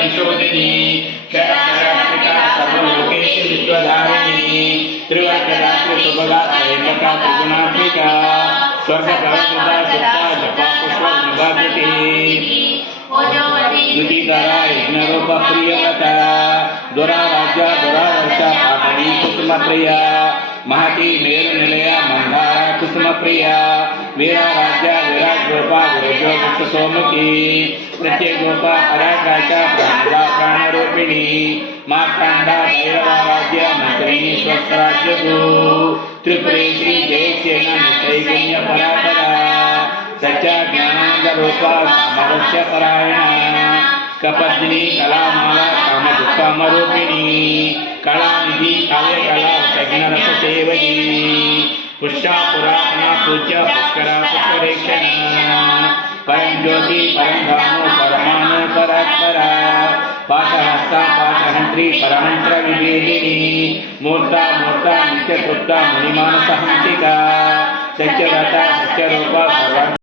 परिशोधिनी क्षरक्षरात्मिका सर्वलोकेषु विश्वधारिणी त्रिवर्गदात्री सुभगा त्रयंबका त्रिगुणात्मिका स्वर्गपरस्पदा सुप्ता जपा पुष्पनिभाकृति द्युतिधरा यज्ञरूप प्रियलता दुराराज्य दुरावर्षा पाटली कुसुमप्रिया महती मेरुनिलया मंदारा कुसुमप्रिया वीराराज्य विराट गोपा गुरुजो विश्वसोमुखी प्रत्येगोपा पराकाचा प्राणदा प्राणरूपिणी मार्तांडा भैरवाराध्य मंत्रिणी स्वस्वराज्यगो त्रिपुरेशी जयसेना निश्चैगुण्य परापरा सच्चा ज्ञानानंद रूपा सामरस्य परायणा कपद्दिनी कलामाला काम दुःखमरूपिणी कलानिधि काव्यकला सज्ञरस सेवगी पुष्टा पुरातना पूज्य पुष्करा पुष्करेक्षण परम ज्योति परम भानु परमाणु परात्परा पाशहस्ता पाशहंत्री परमंत्र विभेदिनी मूर्ता मूर्ता नित्यतृप्ता मुनिमानसहंसिका सत्यव्रता सत्यरूपा सर्व